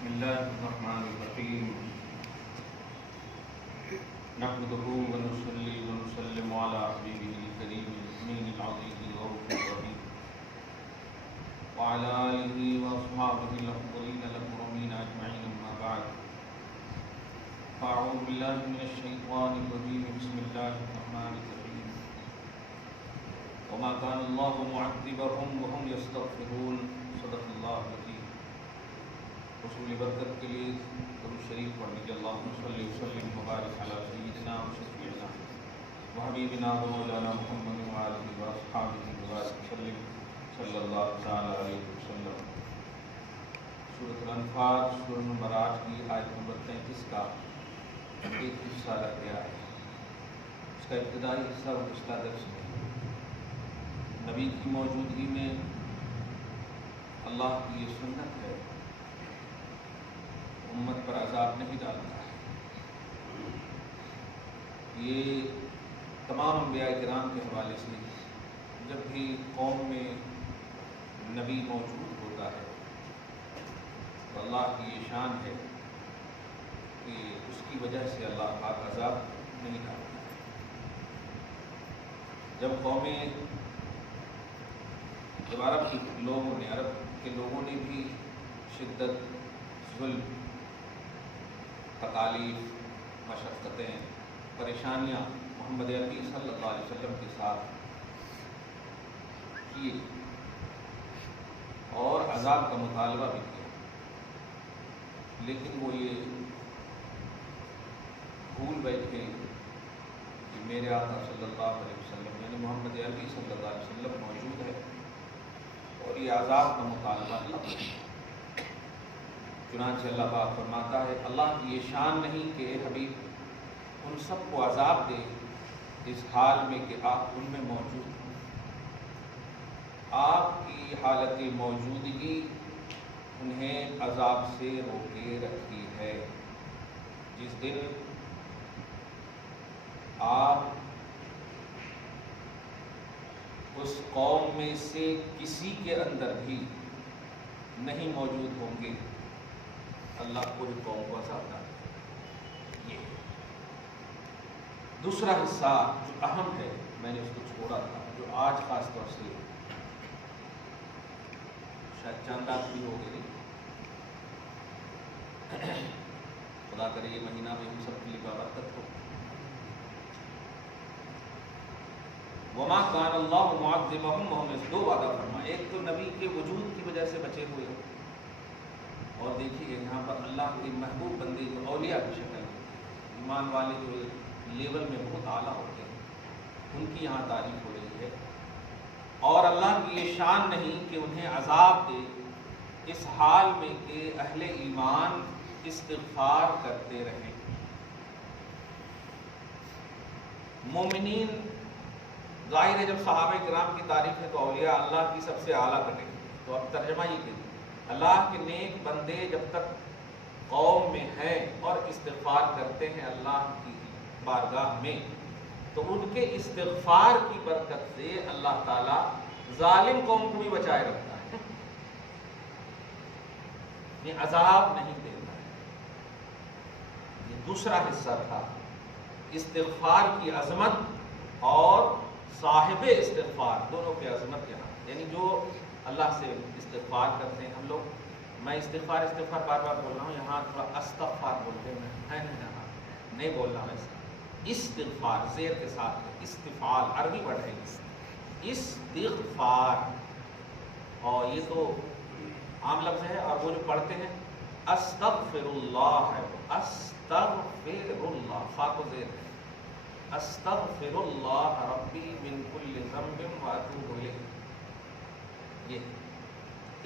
بسم الله الرحمن الرحيم نحمده ونصلي ونسلم على حبيبه الكريم الأمين العظيم الرؤوف الرحيم وعلى آله وأصحابه الأفضلين الأكرمين أجمعين أما بعد فأعوذ بالله من الشيطان الرجيم بسم الله الرحمن الرحيم وما كان الله معذبهم وهم يستغفرون صدق الله العظيم رسول برکت کے لیے درود شریف پڑھ لیجیے اللہم صلی وسلم مبارک علی سیدنا و شفیعنا و حبیبنا و مولانا محمد و آلہ و اصحابہ وبارک وسلم صلی اللہ تعالی علیہ وسلم۔ سورۃ الانفال سورہ نمبر 8 کی آیت نمبر 33 کا ایک حصہ رہ گیا ہے۔ اس کا ابتدائی حصہ و پچھلا درس میں نبی کی موجودگی میں اللہ کی یہ سنت ہے امت پر عذاب نہیں ڈالتا ہے۔ یہ تمام انبیاء کرام کے حوالے سے جب بھی قوم میں نبی موجود ہوتا ہے تو اللہ کی یہ شان ہے کہ اس کی وجہ سے اللہ پاک عذاب نہیں ڈالتا ہے۔ جب عرب کے لوگوں نے بھی شدت، ظلم، تکالیف، مشقتیں، پریشانیاں محمد عربی صلی اللہ علیہ وسلم کے ساتھ کیے اور عذاب کا مطالبہ بھی کیا، لیکن وہ یہ بھول بیٹھے کہ میرے آقا صلی اللہ علیہ وسلم یعنی محمد عربی صلی اللہ علیہ وسلم موجود ہے اور یہ عذاب کا مطالبہ اللہ کرے۔ چنانچہ اللہ پاک فرماتا ہے اللہ کی یہ شان نہیں کہ اے حبیب ان سب کو عذاب دے اس حال میں کہ آپ ان میں موجود ہیں۔ آپ کی حالت موجودگی انہیں عذاب سے روکے رکھی ہے۔ جس دن آپ اس قوم میں سے کسی کے اندر بھی نہیں موجود ہوں گے اللہ پوری قوم کو عذاب ڈالے۔ یہ دوسرا حصہ جو اہم ہے میں نے اس کو چھوڑا تھا، جو آج خاص طور سے شاید چند رات بھی ہو گئی، خدا کرے یہ مہینہ میں ہم سب کے لیے بابرکت ہو۔ وما کان اللہ معذبہم وہم دو وعدہ فرمایا، ایک تو نبی کے وجود کی وجہ سے بچے ہوئے ہیں، اور دیکھیے یہاں پر اللہ کے محبوب بندے جو اولیاء کی شکل ہوتے ہیں، ایمان والے جو لیول میں بہت اعلیٰ ہوتے ہیں، ان کی یہاں تعریف ہو رہی ہے۔ اور اللہ کی یہ شان نہیں کہ انہیں عذاب دے اس حال میں کہ اہل ایمان استغفار کرتے رہیں۔ مومنین ظاہر ہے جب صحابہ کرام کی تعریف ہے تو اولیاء اللہ کی سب سے اعلیٰ کٹے گی، تو اب ترجمہ یہ کہ اللہ کے نیک بندے جب تک قوم میں ہیں اور استغفار کرتے ہیں اللہ کی بارگاہ میں، تو ان کے استغفار کی برکت سے اللہ تعالیٰ ظالم قوم کو بھی بچائے رکھتا ہے، یہ عذاب نہیں دیتا ہے۔ یہ دوسرا حصہ تھا استغفار کی عظمت اور صاحب استغفار دونوں کی عظمت یہاں، یعنی جو اللہ سے استغفار کرتے ہیں ہم لوگ، میں استغفار بار بار بول رہا ہوں، یہاں تھوڑا استغفار بولتے ہیں، نہیں بولنا ویسا، استغفار زیر کے ساتھ استفعال عربی پڑھ رہے ہیں استغفار، اور یہ تو عام لفظ ہے، اور وہ جو پڑھتے ہیں استغفر اللہ ہے، استغفر اللہ فا کو زیر ہے، استغفر اللہ ربی من کل ذنب واتوب الیہ۔ یہ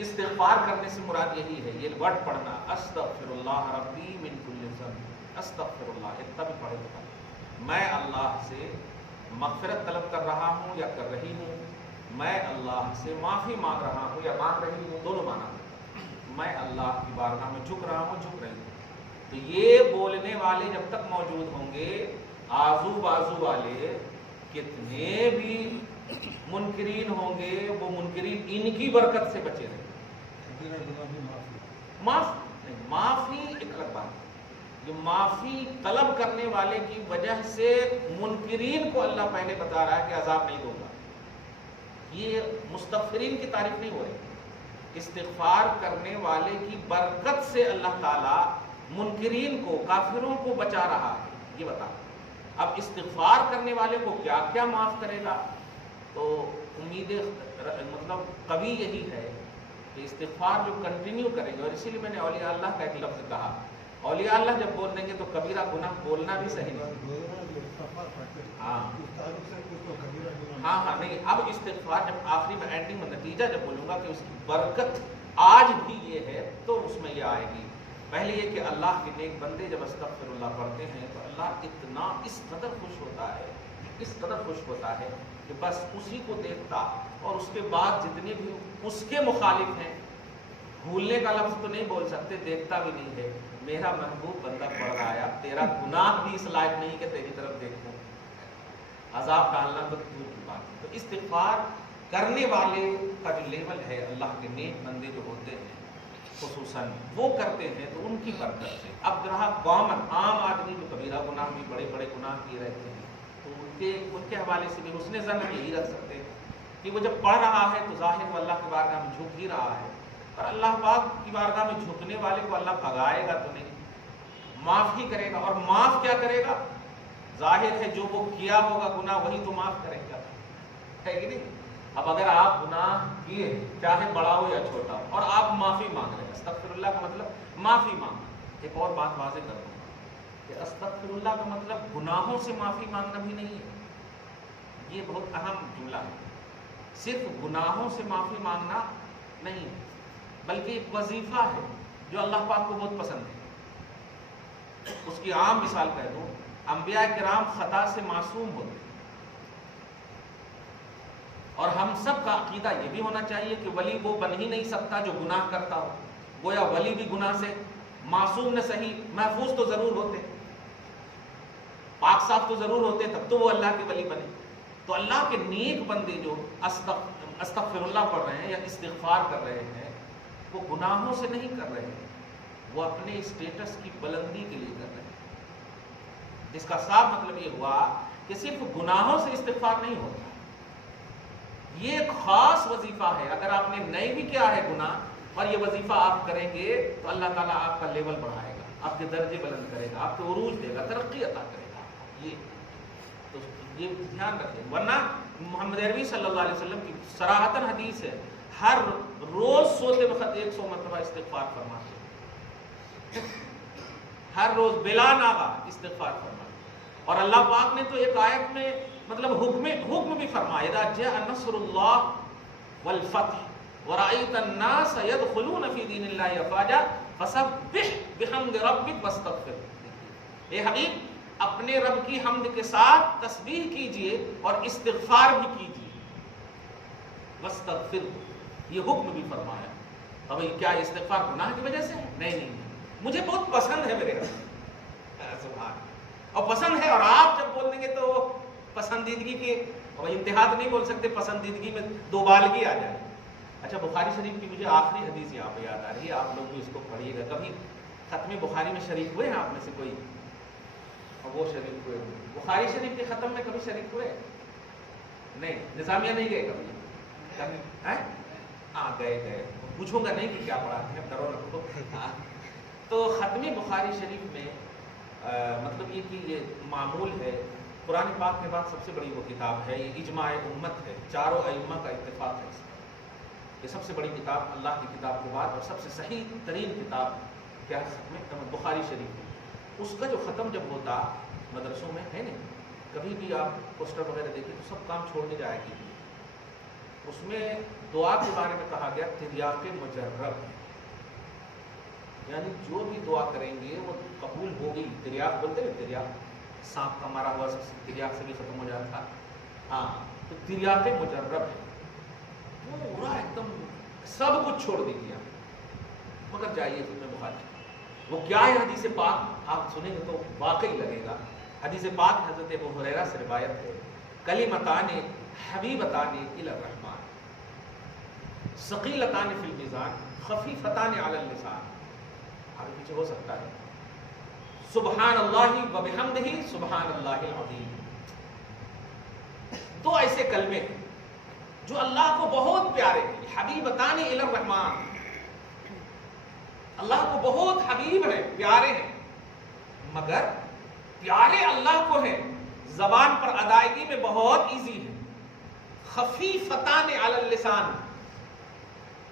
استغفار کرنے سے مراد یہی ہے، یہ ورڈ پڑھنا استغفر اللہ ربی من کل ذنب، استغفر اللہ اتنا بھی پڑھے تو میں اللہ سے مغفرت طلب کر رہا ہوں یا کر رہی ہوں، میں اللہ سے معافی مانگ رہا ہوں یا مانگ رہی ہوں، دونوں مانا، میں اللہ کی بارگاہ میں جھک رہا ہوں، جھک رہی ہوں۔ تو یہ بولنے والے جب تک موجود ہوں گے، آزو بازو والے کتنے بھی منکرین ہوں گے، وہ منکرین ان کی برکت سے بچے رہیں گے۔ معاف جو معافی طلب کرنے والے کی وجہ سے منکرین کو اللہ پہلے بتا رہا ہے کہ عذاب نہیں دوں گا. یہ مستغفرین کی تعریف نہیں ہو رہی. استغفار کرنے والے کی برکت سے اللہ تعالیٰ منکرین کو، کافروں کو بچا رہا ہے. یہ بتا اب استغفار کرنے والے کو کیا کیا معاف کرے گا. تو امید مطلب قوی یہی ہے کہ استغفار جو کنٹینیو کریں گے، اور اسی لیے میں نے اولیاء اللہ کا ایک لفظ کہا، اولیاء اللہ جب بول دیں گے تو کبیرہ گناہ بولنا بھی صحیح نہیں. ہاں نہیں، اب استغفار جب آخری میں اینڈنگ میں نتیجہ جب بولوں گا کہ اس کی برکت آج بھی یہ ہے تو اس میں یہ آئے گی. پہلے یہ کہ اللہ کے نیک بندے جب استغفر اللہ پڑھتے ہیں تو اللہ اتنا اس قدر خوش ہوتا ہے، اس قدر خوش ہوتا ہے کہ بس اسی کو دیکھتا، اور اس کے بعد جتنے بھی اس کے مخالف ہیں، بھولنے کا لفظ تو نہیں بول سکتے، دیکھتا بھی نہیں ہے. میرا محبوب بندہ پڑھ رہا ہے، اب تیرا گناہ بھی اس لائق نہیں کہ تیری طرف دیکھوں، عذاب ڈالنا تو دور کی بات ہے. تو استغفار کرنے والے کا جو لیول ہے، اللہ کے نیک بندے جو ہوتے ہیں خصوصاً وہ کرتے ہیں تو ان کی برکت سے. اب رہا کامن عام آدمی جو کبیرہ گناہ بھی بڑے بڑے گناہ کیے رہتے ہیں، تو ان کے حوالے سے بھی حسن ظن ہم یہی رکھ سکتے ہیں کہ وہ جب پڑھ رہا ہے تو ظاہر وہ اللہ کی بارگاہ میں جھک ہی رہا ہے، اور اللہ پاک کی بارگاہ میں جھکنے والے کو اللہ بھگائے گا تو نہیں، معاف ہی کرے گا. اور معاف کیا کرے گا؟ ظاہر ہے جو وہ کیا ہوگا گناہ وہی تو معاف کرے گا، ہے کہ نہیں. اب اگر آپ گناہ کیے چاہے بڑا ہو یا چھوٹا ہو اور آپ معافی مانگ رہے ہیں، استغفر اللہ کا مطلب معافی مانگنا. ایک اور بات واضح کر دوں کہ استغفر اللہ کا مطلب گناہوں سے معافی مانگنا بھی نہیں ہے. یہ بہت اہم جملہ ہے. صرف گناہوں سے معافی مانگنا نہیں ہے، بلکہ ایک وظیفہ ہے جو اللہ پاک کو بہت پسند ہے. اس کی عام مثال کہہ دوں، انبیاء کرام خطا سے معصوم ہوتے ہیں، اور ہم سب کا عقیدہ یہ بھی ہونا چاہیے کہ ولی وہ بن ہی نہیں سکتا جو گناہ کرتا ہو. گویا ولی بھی گناہ سے معصوم نہ صحیح محفوظ تو ضرور ہوتے، پاک صاف تو ضرور ہوتے، تب تو وہ اللہ کے ولی بنے. تو اللہ کے نیک بندے جو استغفر اللہ پڑھ رہے ہیں یا استغفار کر رہے ہیں، وہ گناہوں سے نہیں کر رہے ہیں، وہ اپنے اسٹیٹس کی بلندی کے لیے کر رہے ہیں. جس کا صاف مطلب یہ ہوا کہ صرف گناہوں سے استغفار نہیں ہوتا، یہ ایک خاص وظیفہ ہے. اگر آپ نے نہیں بھی کیا ہے گناہ اور یہ وظیفہ آپ کریں گے تو اللہ تعالیٰ آپ کا لیول بڑھائے گا، آپ کے درجے بلند کرے گا، آپ کو عروج دے گا، ترقی عطا کرے گا. یہ دھیان رکھیں. ورنہ محمد عربی صلی اللہ علیہ وسلم کی صراحتاً حدیث ہے، ہر روز سوتے وقت 100 مرتبہ استغفار فرماتے، ہر روز بلا ناغہ استغفار فرماتے. اور اللہ پاک نے تو ایک آیت میں مطلب حکم بھی فرمایا، اذا جاء نصر اللہ والفتح ورأيت الناس يدخلون في دین اللہ افواجا فسبح بحمد ربک واستغفر. اے حبیب، اپنے رب کی حمد کے ساتھ تسبیح کیجئے اور استغفار بھی کیجئے. واستغفر، یہ حکم بھی فرمایا. اب کیا استغفار گناہ کی وجہ سے ہے؟ نہیں، مجھے بہت پسند ہے میرے رب، سبحان. اور پسند ہے، اور آپ جب بول دیں گے تو پسندیدگی کی انتہا تو نہیں بول سکتے، پسندیدگی میں دو بالگی آ جائے. اچھا، بخاری شریف کی مجھے آخری حدیث یہاں پہ یاد آ رہی ہے، آپ لوگ بھی اس کو پڑھیے گا. کبھی ختم بخاری میں شریک ہوئے ہیں آپ میں سے کوئی؟ اور وہ شریک ہوئے بخاری شریف کے ختم میں کبھی شریک ہوئے؟ نہیں. نظامیہ نہیں گئے کبھی؟ ہاں گئے. پوچھوں گا نہیں کہ کیا پڑھاتے ہیں، ڈرو نہ کو. تو ختم بخاری شریف میں مطلب یہ کہ یہ معمول ہے، قرآن پاک کے بعد سب سے بڑی وہ کتاب ہے، یہ اجماع امت ہے، چاروں ائمہ کا اتفاق ہے. یہ سب سے بڑی کتاب اللہ کی کتاب کے بعد اور سب سے صحیح ترین کتاب کیا ہے؟ ختم بخاری شریف. اس کا جو ختم جب ہوتا مدرسوں میں ہے نا، کبھی بھی آپ پوسٹر وغیرہ دیکھیں تو سب کام چھوڑ کے جائے گی. اس میں دعا کے بارے میں کہا گیا تریاق مجرب، یعنی جو بھی دعا کریں گے وہ قبول ہوگی. تریاق بولتے ہیں، تریاق سانپ کا مارا ہوا تریاق سے بھی ختم ہو جاتا. ہاں، تو تریاق مجرب ہے، پورا ایک دم سب کچھ چھوڑ دیا. مگر جائیے ختم بخاری، وہ کیا ہے حدیث پاک آپ سنیں گے تو واقعی لگے گا. حدیث پاک حضرت ابو ہریرہ سے روایت ہے، کلمتان حبیبتان الی الرحمن ثقیلتان فی المیزان خفیفتان علی اللسان. آگے پیچھے ہو سکتا ہے. سبحان اللہ و بحمدہ سبحان اللہ العظیم. دو ایسے کلمے ہیں جو اللہ کو بہت پیارے ہیں. حبیبتان الی الرحمن، اللہ کو بہت حبیب ہیں، پیارے ہیں، مگر پیارے اللہ کو ہیں، زبان پر ادائیگی میں بہت ایزی ہے. خفیفتان علی اللسان،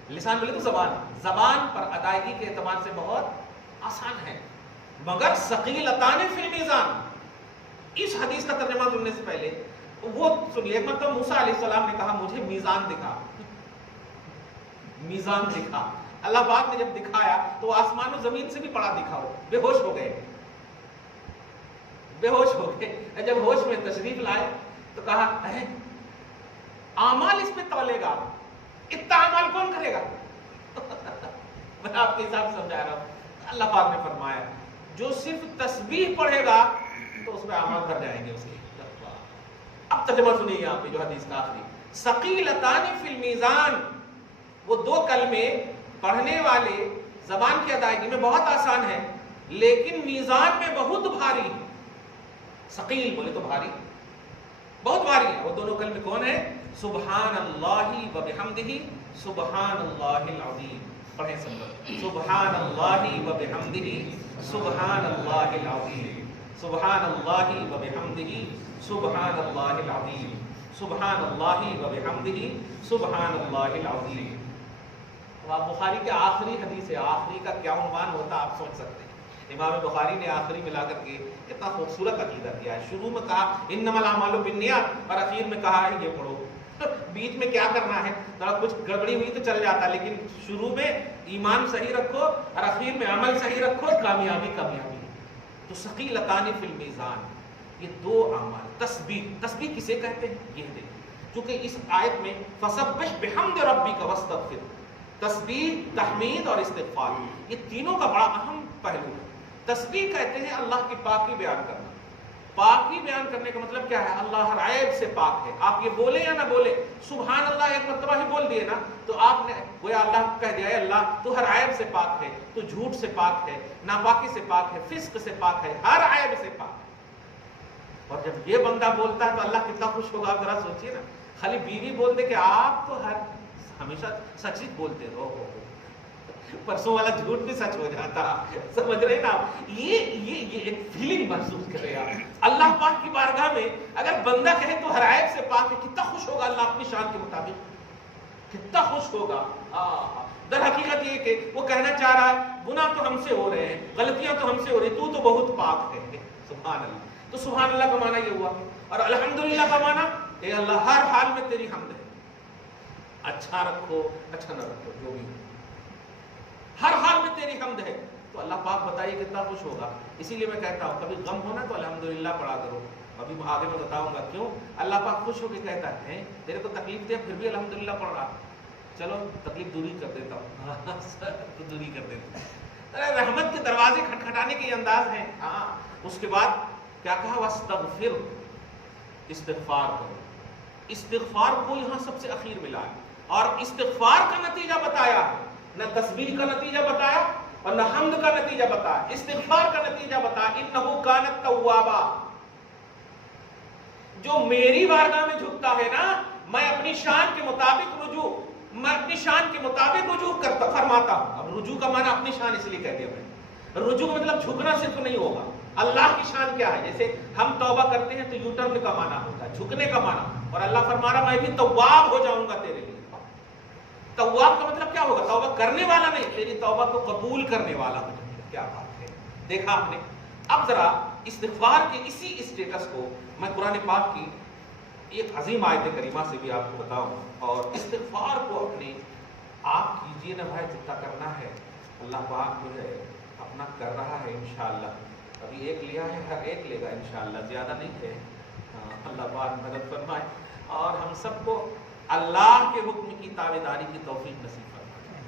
لسان بولے تو زبان، زبان پر ادائیگی کے اعتبار سے بہت آسان ہے، مگر ثقیلتان فی المیزان. اس حدیث کا ترجمہ سننے سے پہلے وہ سنیے. مطلب موسیٰ علیہ السلام نے کہا مجھے میزان دکھا، میزان دکھا. اللہ پاک نے جب دکھایا تو آسمان و زمین سے بھی بڑا دکھا. ہو بے ہوش ہو گئے، بے ہوش ہو گئے. جب ہوش میں تشریف لائے تو کہا اعمال اس پہ تولے گا، اتنا اعمال کون کرے گا؟ میں آپ کے حساب سے سمجھا رہا ہوں. اللہ پاک نے فرمایا جو صرف تسبیح پڑھے گا تو اس پہ اعمال کر جائیں گے اس کے. اب ترجمہ سنیے یہاں پہ جو حدیث کا آخری، ثقیلتان فی المیزان، وہ دو کلمے پڑھنے والے زبان کی ادائیگی میں بہت آسان ہے لیکن میزان میں بہت بھاری. ثقیل بولے تو بھاری، بہت بھاری ہے. وہ دونوں کلمے کون ہیں؟ سبحان اللہ و بحمدہ سبحان اللہ العظیم. پڑھیں سب لوگ، سبحان اللہ و بحمدہ سبحان اللہ العظیم، سبحان اللہ و بحمدہ سبحان اللہ العظیم، سبحان اللہ و بحمدہ سبحان اللہ العظیم. امام بخاری کے آخری حدیث ہے، آخری کا کیا عنوان ہوتا آپ سوچ سکتے ہیں. امام بخاری نے آخری میں لا کر کے کتنا خوبصورت عقیدہ کیا ہے. شروع میں کہا انما الاعمال بالنیات اور اخیر میں کہا ہے یہ پڑھو. بیچ میں کیا کرنا ہے، ذرا کچھ گڑبڑی ہوئی تو چل جاتا، لیکن شروع میں ایمان صحیح رکھو اور اخیر میں عمل صحیح رکھو، کامیابی کامیابی. تو ثقیلتان فی المیزان، یہ دو اعمال. تسبیح، تسبیح کسے کہتے ہیں یہ دیکھیں، کیونکہ اس آیت میں فسبح بحمد ربک واستغفر، تسبیح، تحمید اور استغفار، یہ تینوں کا بڑا اہم پہلو ہے. تسبیح کہتے ہیں اللہ کی پاکی بیان کرنا. پاکی بیان کرنے کا مطلب کیا ہے؟ اللہ ہر عیب سے پاک ہے. آپ یہ بولے یا نہ بولے، سبحان اللہ ایک مرتبہ ہی بول دیے نا تو آپ نے گویا اللہ کہہ دیا ہے اللہ تو ہر عیب سے پاک ہے، تو جھوٹ سے پاک ہے، ناپاکی سے پاک ہے، فسق سے پاک ہے، ہر عیب سے پاک ہے. اور جب یہ بندہ بولتا ہے تو اللہ کتنا خوش ہوگا. آپ ذرا سوچیے نا، خالی بیوی بول دے کہ آپ تو ہمیشہ سچ ہی بولتے رہو، پرسوں والا جھوٹ بھی سچ ہو جاتا. سمجھ رہے نا آپ؟ یہ ایک فیلنگ محسوس کرے آپ. اللہ پاک کی بارگاہ میں اگر بندہ کہے تو ہر عیب سے پاک ہے، کتنا خوش ہوگا اللہ اپنی شان کے مطابق، کتنا خوش ہوگا. در حقیقت یہ کہ وہ کہنا چاہ رہا ہے گناہ تو ہم سے ہو رہے ہیں، غلطیاں تو ہم سے ہو رہی، تو بہت پاک ہے. سبحان اللہ. تو سبحان اللہ کا معنی یہ ہوا، اور الحمدللہ کا معنی اے اللہ ہر حال میں تیری حمد ہے. اچھا رکھو اچھا نہ رکھو، جو بھی ہر حال میں تیری حمد ہے. تو اللہ پاک بتائیے کتنا خوش ہوگا. اسی لیے میں کہتا ہوں کبھی غم ہونا تو الحمدللہ پڑھا کرو. ابھی آگے میں بتاؤں گا کیوں. اللہ پاک خوش ہو کے کہتا ہے تیرے کو تکلیف دے پھر بھی الحمدللہ پڑھ رہا، چلو تکلیف دوری کر دیتا ہوں. تو دوری کر دیتا ہوں. رحمت کے دروازے کھٹکھٹانے کے یہ انداز ہیں. ہاں اس کے بعد کیا کہا؟ واستغفر، استغفار کرو. استغفار کو یہاں سب سے اخیر ملا ہے اور استغفار کا نتیجہ بتایا، نہ تسبیح کا نتیجہ بتایا اور نہ حمد کا نتیجہ بتایا، استغفار کا نتیجہ بتایا. انہ کان توابا، جو میری بارگاہ میں جھکتا ہے نا، میں اپنی شان کے مطابق رجوع، میں اپنی شان کے مطابق رجوع کرتا فرماتا ہوں. اب رجوع کا معنی اپنی شان اس لیے کہہ دیا میں. رجوع کا مطلب جھکنا صرف نہیں ہوگا. اللہ کی شان کیا ہے؟ جیسے ہم توبہ کرتے ہیں تو یو ٹرن کا معنی ہوتا ہے جھکنے کا معنی، اور اللہ فرما رہا میں بھی تواب ہو جاؤں گا تیرے لیے. تواب کا مطلب کیا ہوگا؟ توبہ کرنے والا نہیں، تیری توبہ کو قبول کرنے والا ہو جائے. کیا بات ہے، دیکھا آپ نے. اب ذرا استغفار کے اسی اسٹیٹس کو میں قرآن پاک کی ایک عظیم آیت کریمہ سے بھی آپ کو بتاؤں. اور استغفار کو اپنے آپ کیجئے نا بھائی، جتنا کرنا ہے اللہ پاک جو ہے اپنا کر رہا ہے انشاءاللہ. ابھی ایک لیا ہے، ہر ایک لے گا انشاءاللہ، زیادہ نہیں ہے. اللہ پاک مدد فرمائے اور ہم سب کو اللہ کے حکم کی تابعداری کی توفیق نصیب فرمائے.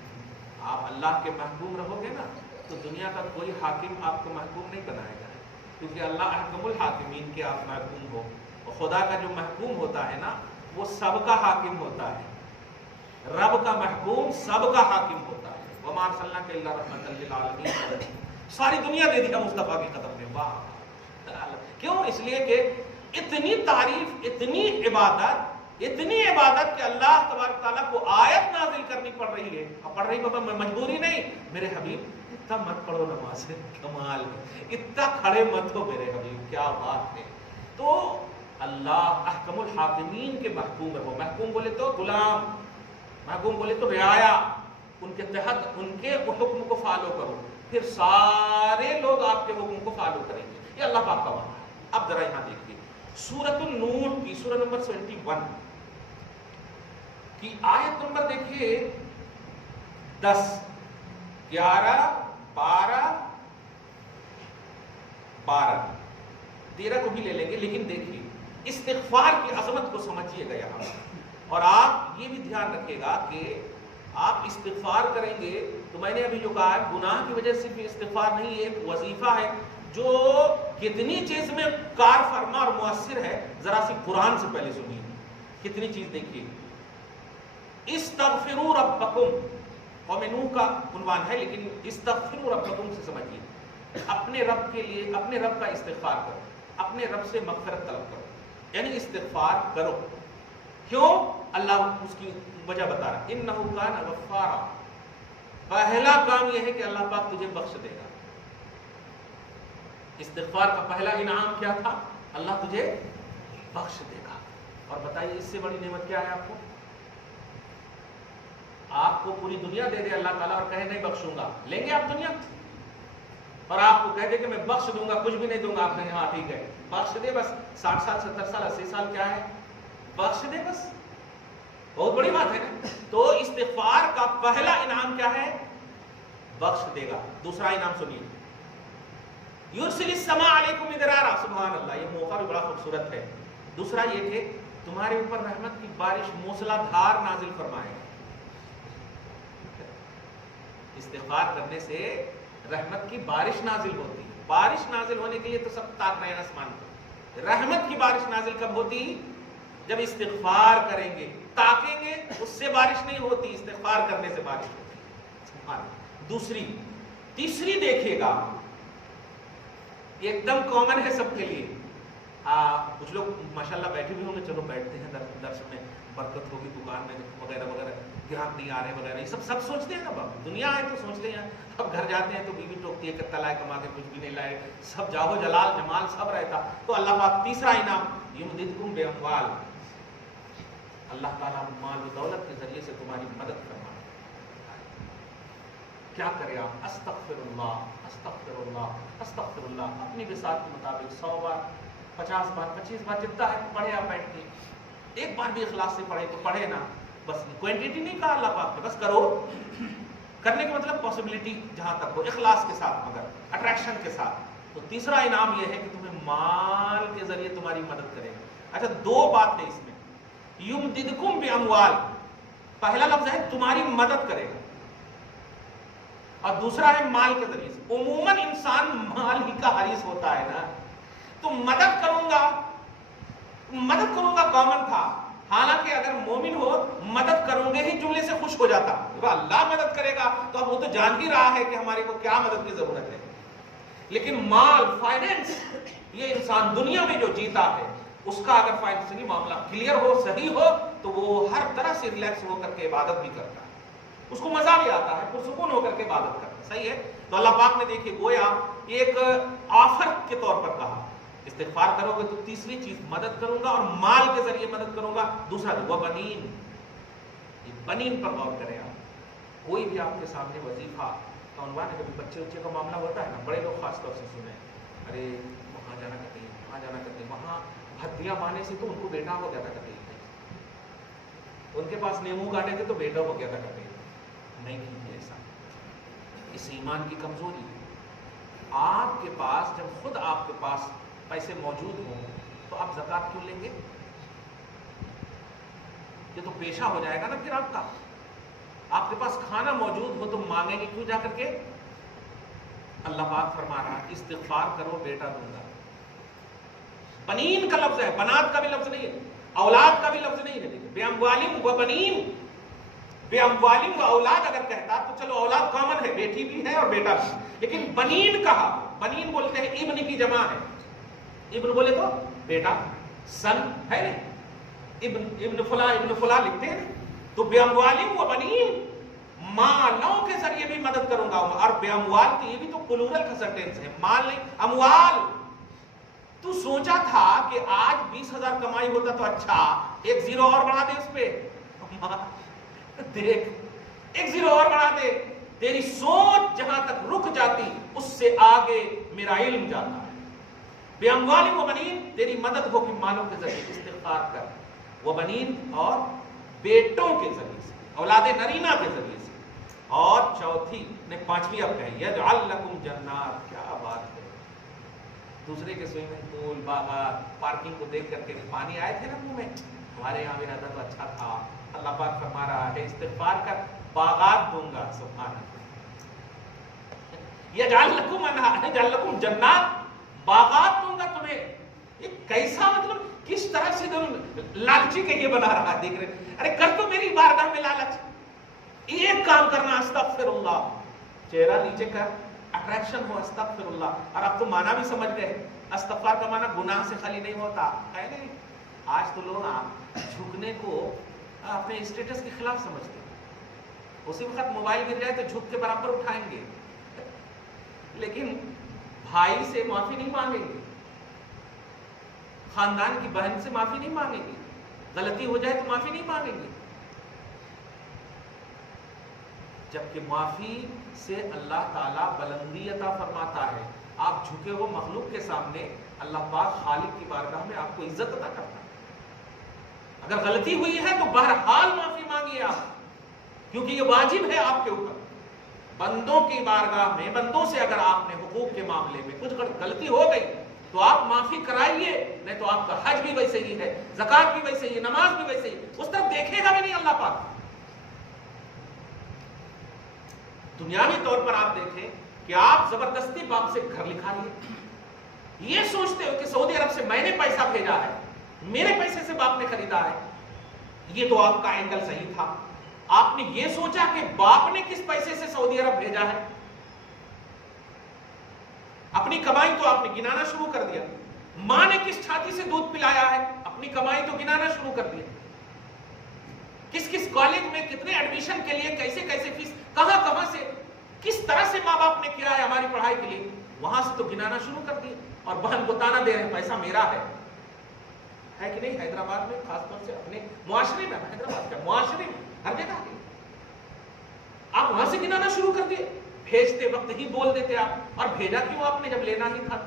آپ اللہ کے محکوم رہو گے نا تو دنیا کا کوئی حاکم آپ کو محکوم نہیں بنائے گا، کیونکہ اللہ احکم الحاکمین کے آپ محکوم ہو. اور خدا کا جو محکوم ہوتا ہے نا وہ سب کا حاکم ہوتا ہے. رب کا محکوم سب کا حاکم ہوتا ہے. وما ارسلناک الا رحمۃ للعالمین، ساری دنیا دے دیا مصطفیٰ کے قدم میں. واہ! کیوں؟ اس لیے کہ اتنی تعریف، اتنی عبادت کہ اللہ تبارک تعالیٰ کو آیت نازل کرنی پڑ رہی ہے. اب پڑھ رہی بابا مجبوری نہیں، میرے حبیب اتنا مت پڑھو نماز، کمال ہے، اتنا کھڑے مت ہو میرے حبیب، کیا بات ہے. تو اللہ احکم الحاکمین کے محکوم ہے. وہ محکوم بولے تو غلام، محکوم بولے تو رعایا، ان کے تحت ان کے حکم کو فالو کرو، پھر سارے لوگ آپ کے حکم کو فالو کریں گے. یہ اللہ پاک کا وعدہ ہے. اب ذرا یہاں دیکھیے سورۃ النور کی سورہ نمبر 21 کی آیت نمبر دیکھیے 10، 11، 12، 13 کو بھی لے لیں گے. لیکن دیکھیے استغفار کی عظمت کو سمجھیے گا یہاں، اور آپ یہ بھی دھیان رکھیے گا کہ آپ استغفار کریں گے تو میں نے ابھی جو کہا ہے گناہ کی وجہ سے بھی استغفار نہیں، ایک وظیفہ ہے جو کتنی چیز میں کار فرما اور مؤثر ہے. ذرا سی قرآن سے پہلے سنیے کتنی چیز دیکھیے. استغفروا ربکم، قوم نوح کا عنوان ہے، لیکن استغفروا ربکم سے سمجھیے. اپنے رب کے لیے، اپنے رب کا استغفار کرو، اپنے رب سے مغفرت طلب کرو، یعنی استغفار کرو. کیوں؟ اللہ اس کی وجہ بتا رہا ہے. انہ کان غفارا، پہلا کام یہ ہے کہ اللہ پاک تجھے بخش دے گا. استغفار کا پہلا انعام کیا تھا؟ اللہ تجھے بخش دے گا. اور بتائیے اس سے بڑی نعمت کیا ہے آپ کو؟ آپ کو پوری دنیا دے دے اللہ تعالیٰ اور کہے نہیں بخشوں گا، لیں گے آپ دنیا؟ اور آپ کو کہہ دے کہ میں بخش دوں گا، کچھ بھی نہیں دوں گا، آپ کہیں ہاں ٹھیک ہے بخش دے، بس 60 سال 70 سال 80 سال کیا ہے، بخش دے بس. بہت بڑی بات ہے نا. تو استغفار کا پہلا انعام کیا ہے؟ بخش دے گا. دوسرا انعام سنیے، یرسل السماء علیکم مدرارا. سبحان اللہ، یہ موقع بھی بڑا خوبصورت ہے. دوسرا یہ کہ تمہارے اوپر رحمت کی بارش موسلا دھار نازل فرمائے. استغفار کرنے سے رحمت کی بارش نازل ہوتی ہے. بارش نازل ہونے کے لیے تو سب تاک رہے ہیں آسمان کو. رحمت کی بارش نازل کب ہوتی؟ جب استغفار کریں گے، تاکیں گے، اس سے بارش نہیں ہوتی، استغفار کرنے سے بارش ہوتی. تیسری دیکھیے گا، ایک دم کامن ہے سب کے لیے. کچھ لوگ ماشاءاللہ بیٹھے بھی ہوں گے، چلو بیٹھتے ہیں درس میں برکت ہوگی، دکان میں وغیرہ وغیرہ، گراہک نہیں آ رہے وغیرہ، یہ سب سوچتے ہیں نا. دنیا ہے تو سوچتے ہیں. اب گھر جاتے ہیں تو بیوی ٹوکتی ہے کہ تلائے کما کے کچھ بھی نہیں لائے، سب جاہو جلال جمال سب رہتا. تو اللہ پاک تیسرا انعام یمددکم باموال، اللہ تعالیٰ مال و دولت کے ذریعے سے تمہاری مدد فرمائے. کیا کرے آپ؟ استغفر اللہ، استغفر اللہ، استغفر اللہ. اپنی بساط کے مطابق 100 بار، 50 بار، 25 بار، جتنا ہے پڑھے آپ بیٹھ کے. ایک بار بھی اخلاص سے پڑھے تو پڑھے نا، بس کوانٹٹی نہیں کہا اللہ پاک نے، بس کرو. کرنے کا مطلب پاسبلٹی جہاں تک ہو، اخلاص کے ساتھ، مگر اٹریکشن کے ساتھ. تو تیسرا انعام یہ ہے کہ تمہیں مال کے ذریعے تمہاری مدد کرے. اچھا، دو بات ہے اس میں. یمددکم باموال، پہلا لفظ ہے تمہاری مدد کرے گا، اور دوسرا ہے مال کے ذریعے سے. عموماً انسان مال ہی کا حریص ہوتا ہے نا. تو مدد کروں گا کامن تھا. حالانکہ اگر مومن ہو مدد کروں گے ہی جملے سے خوش ہو جاتا. اللہ مدد کرے گا تو اب وہ تو جان ہی رہا ہے کہ ہمارے کو کیا مدد کی ضرورت ہے. لیکن مال، فائنینس، یہ انسان دنیا میں جو جیتا ہے اس کا اگر فائنینشلی معاملہ کلیئر ہو، صحیح ہو، تو وہ ہر طرح سے ریلیکس ہو کر کے عبادت بھی کرتا ہے. اس کو مزہ بھی آتا ہے، پرسکون ہو کر کے عبادت کرتا ہے. صحیح ہے. تو اللہ پاک نے دیکھیے گویا ایک آفر کے طور پر کہا استغفار کرو گے تو تیسری چیز مدد کروں گا، اور مال کے ذریعے مدد کروں گا. دوسرا وہ بنین، یہ بنین پر غور کریں آپ. کوئی بھی آپ کے سامنے وظیفہ کا عنوان ہے، کبھی بچے کا معاملہ ہوتا ہے نا، بڑے لوگ خاص طور سے سنیں، ارے وہاں جانا کرتے ہیں، وہاں جانا کرتے ہیں، وہاں ہتھیاں پانے سے تو ان کو بیٹا ہو گیا تھا کرتے ہیں، ان کے پاس نیمو کاٹے تھے تو بیٹا ہو گیا تھا کرتے ہیں. نہیں کیجیے ایسا، اس ایمان کی کمزوری ہے. آپ کے پاس جب خود آپ کے پاس پیسے موجود ہوں تو آپ زکوٰۃ کیوں لیں گے؟ یہ تو پیشہ ہو جائے گا نا پھر آپ کا. آپ کے پاس کھانا موجود ہو تو مانگیں گے کیوں جا کر کے؟ اللہ پاک فرما رہا ہے استغفار کرو بیٹا دوں گا. بنین کا لفظ ہے، بنات کا بھی لفظ نہیں ہے، اولاد کا بھی لفظ نہیں ہے. باموالہم و بنین، بے اموالم و اولاد اگر کہتا تو چلو اولاد کامن ہے، بیٹی بھی ہے اور بیٹا بھی، لیکن بنین کہا. بنین بولتے ہیں ابن کی جمع ہے، ابن بولے تو بیٹا، سن ہے نا، ابن فلاں لکھتے ہیں. تو بے اموالم و بنین، مالوں کے ذریعے بھی مدد کروں گا. اور بے اموال کی یہ بھی تو پلورل کا سینٹینس ہے، مال نہیں اموال. تو سوچا تھا کہ آج 20,000 کمائی ہوتا تو اچھا، ایک زیرو اور بڑھا دے اس پہ، دیکھ ایک زیرو اور بڑھا دے. تیری سوچ جہاں تک رک جاتی اس سے آگے میرا علم جاتا ہے. بے اموال و بنین، تیری مدد ہوگی مالوں کے ذریعے، استغفار کر. وہ بنین اور بیٹوں کے ذریعے سے، اولاد نرینہ کے ذریعے سے. اور چوتھی نے پانچویں اب کہی یجعل لکم جنات. کیا بات ہے، دوسرے کے سوئمنگ پول، باغات، پارکنگ کو دیکھ کر کے پانی آئے تھے نا منہ میں، ہمارے یہاں بھی رہتا تو اچھا تھا. اللہ پاک فرما رہا ہے استغفار کر، باغات دوں گا. سبحان اللہ. یجعل لکم انہار، یجعل لکم جنات، باغات دوں گا تمہیں. یہ کیسا مطلب، کس طرح سے لالچی کے یہ بنا رہا ہے، دیکھ رہے. ارے کر تو میری بارگاہ میں لالچ، ایک کام کرنا استغفر اللہ، چہرہ نیچے کر، اٹریکشن ہو استغفر اللہ. اور اب تو معنی بھی سمجھ گئے، استغفار کا معنی گناہ سے خالی نہیں ہوتا ہے. نہیں، آج تو لوگ جھکنے کو اپنے اسٹیٹس کے خلاف سمجھتے ہیں. اسی وقت موبائل گر جائے تو جھک کے برابر اٹھائیں گے، لیکن بھائی سے معافی نہیں مانگیں گے، خاندان کی بہن سے معافی نہیں مانگیں گے، غلطی ہو جائے تو معافی نہیں مانگیں گے. جبکہ معافی سے اللہ تعالیٰ بلندی عطا فرماتا ہے. آپ جھکے ہو مخلوق کے سامنے، اللہ پاک خالق کی بارگاہ میں آپ کو عزت عطا کرتا ہے. اگر غلطی ہوئی ہے تو بہرحال معافی مانگیے آپ، کیونکہ یہ واجب ہے آپ کے اوپر. بندوں کی بارگاہ میں، بندوں سے اگر آپ نے حقوق کے معاملے میں کچھ غلطی ہو گئی تو آپ معافی کرائیے، نہیں تو آپ کا حج بھی ویسے ہی ہے، زکوٰۃ بھی ویسے ہی، نماز بھی ویسے ہی، اس طرف دیکھے گا بھی نہیں اللہ پاک. دنیاوی طور پر آپ دیکھیں کہ آپ زبردستی باپ سے گھر لکھا لیے، یہ سوچتے ہو کہ سعودی عرب سے میں نے پیسہ بھیجا ہے، میرے پیسے سے باپ نے خریدا ہے. یہ تو آپ کا اینگل صحیح تھا. آپ نے یہ سوچا کہ باپ نے کس پیسے سے سعودی عرب بھیجا ہے، اپنی کمائی تو آپ نے گنانا شروع کر دیا. ماں نے کس چھاتی سے دودھ پلایا ہے، اپنی کمائی تو گنانا شروع کر دیا. کس کس کالج میں کتنے ایڈمیشن کے لیے کیسے کیسے فیس، کہاں کہاں سے، کس طرح سے ماں باپ نے کیا ہے ہماری پڑھائی کے لیے، وہاں سے تو گنانا شروع کر دیا. اور بہن کو تانا دے رہے ہیں پیسہ میرا ہے کہ نہیں. حیدرآباد میں خاص طور سے اپنے معاشرے میں، حیدرآباد کا معاشرے میں ہر جگہ آپ وہاں سے گنانا شروع کر دیے. بھیجتے وقت ہی بول دیتے آپ، اور بھیجا کیوں آپ نے جب لینا ہی تھا.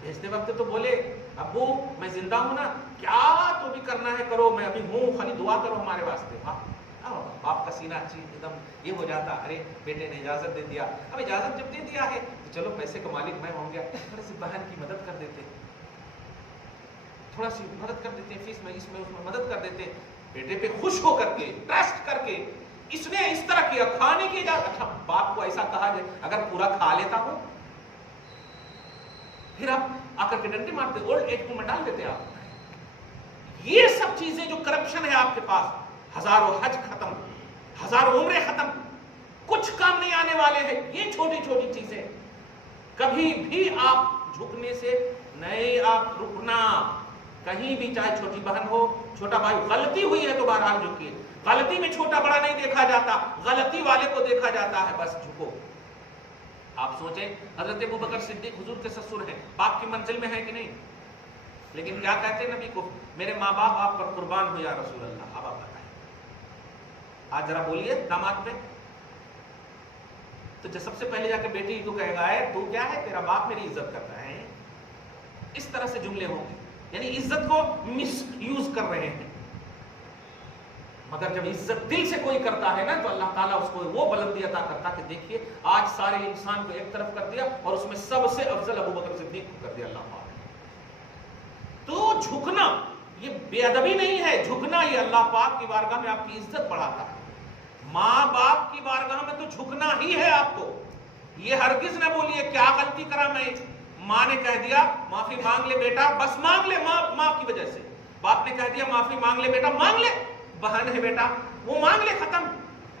بھیجتے وقت تو بولے ابو میں زندہ ہوں نا، کیا تو بھی کرنا ہے کرو، میں ابھی ہوں، خالی دعا کرو ہمارے واسطے. باپ کا سینہ اچھی ایک دم یہ ہو جاتا، ارے بیٹے نے اجازت دے دیا. اب اجازت جب دے دیا ہے تو چلو پیسے کا مالک میں ہوں گیا، تھوڑی سی بہن کی مدد کر دیتے، تھوڑا سی مدد کر دیتے، فیس میں اس میں اس میں مدد کر دیتے. بیٹے پہ خوش ہو کر کے، ٹرسٹ کر کے، اس نے اس طرح کیا، کھانے کی اجازت. اچھا باپ کو ایسا کہا جائے اگر پورا کھا لیتا ہو، پھر آپ آ کر کے ڈنڈے مارتے، اولڈ ایج میں ڈال دیتے آپ. یہ سب چیزیں جو کرپشن ہے آپ کے پاس، ہزاروں حج ختم، ہزاروں عمرے ختم، کچھ کام نہیں آنے والے ہیں. یہ چھوٹی چھوٹی چیزیں کبھی بھی آپ جھکنے سے نہیں، آپ رکنا کہیں بھی، چاہے چھوٹی بہن ہو، چھوٹا بھائی، غلطی ہوئی ہے تو بہرحال جھکیے. غلطی میں چھوٹا بڑا نہیں دیکھا جاتا، غلطی والے کو دیکھا جاتا ہے، بس جھکو. آپ سوچیں حضرت ابوبکر صدیق حضور کے سسر ہیں، باپ کی منزل میں ہے کہ نہیں، لیکن کیا کہتے ہیں نبی کو، میرے ماں باپ آپ پر قربان ہو یا رسول اللہ. اب آپ بتائیں، آج ذرا بولیے داماد پہ. تو سب سے پہلے جا کے بیٹی کو کہے گا ہے تو کیا ہے، تیرا باپ میری عزت کرتا ہے. اس طرح سے جملے ہوں گے، یعنی عزت کو مس یوز کر رہے ہیں. مگر جب عزت دل سے کوئی کرتا ہے نا تو اللہ تعالیٰ اس کو وہ بلندی عطا کرتا کہ دیکھیے آج سارے انسان کو ایک طرف کر دیا اور اس میں سب سے افضل ابوبکر صدیق کو کر دیا اللہ پاک. تو جھکنا یہ بے ادبی نہیں ہے، جھکنا یہ اللہ پاک کی بارگاہ میں آپ کی عزت بڑھاتا ہے. ماں باپ کی بارگاہ میں تو جھکنا ہی ہے آپ کو. یہ ہرگز نہ بولیے کیا غلطی کرا میں، ماں نے کہہ دیا معافی مانگ لے بیٹا، بس مانگ لے، ماں کی وجہ سے. باپ نے کہہ دیا معافی مانگ لے بیٹا، مانگ لے. بہن ہے بیٹا وہ مانگ لے، ختم.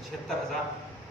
76,000,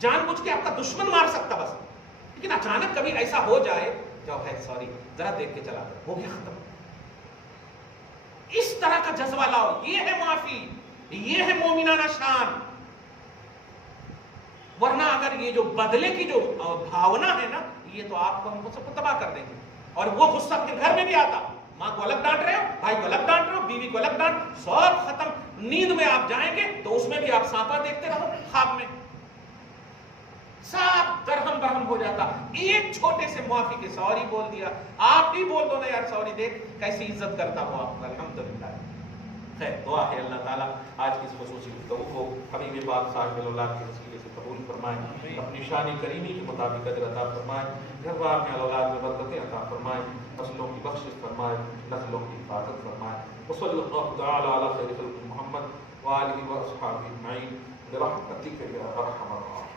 جان بوجھ کے آپ کا دشمن مار سکتا بس، لیکن اچانک کبھی ایسا ہو جائے جاؤ ہے سوری ذرا دیکھ کے چلا ہو گیا ختم. اس طرح کا جذبہ لاؤ، یہ ہے معافی، یہ ہے مومنانہ شان. ورنہ اگر یہ جو بدلے کی جو بھاونا ہے نا، یہ تو آپ کو ہم کو سب کو تباہ کر دیں گے. اور وہ غصہ پھر گھر میں بھی آتا، ماں کو الگ ڈانٹ رہے ہو، بھائی کو الگ ڈانٹ رہے ہو، بیوی کو الگ ڈانٹ، سب ختم. نیند میں آپ جائیں گے تو اس میں بھی آپ سانپا دیکھتے رہو، خواب میں سب درہم برہم ہو جاتا. ایک چھوٹے سے معافی کے سوری بول دیا، آپ بھی بول دو نا یار سوری، دیکھ کیسی عزت کرتا ہوں آپ کا. الحمدللہ. خیر دعا ہے اللہ تعالیٰ آج کی اس خصوصی گفتگو کو حبیب پاک صاحب الاولاد کے وسیلے سے قبول فرمائے، اپنی شان کریمی کے مطابق اجر عطا فرمائے، گھر بار میں اولاد میں برکتیں عطا فرمائے، فصلوں کی بخشش فرمائے، نسلوں کی حفاظت فرمائے. وصلی اللہ تعالی علی خیر خلق محمد وآلہ واصحابہ اجمعین برحمتک یا ارحم الراحمین.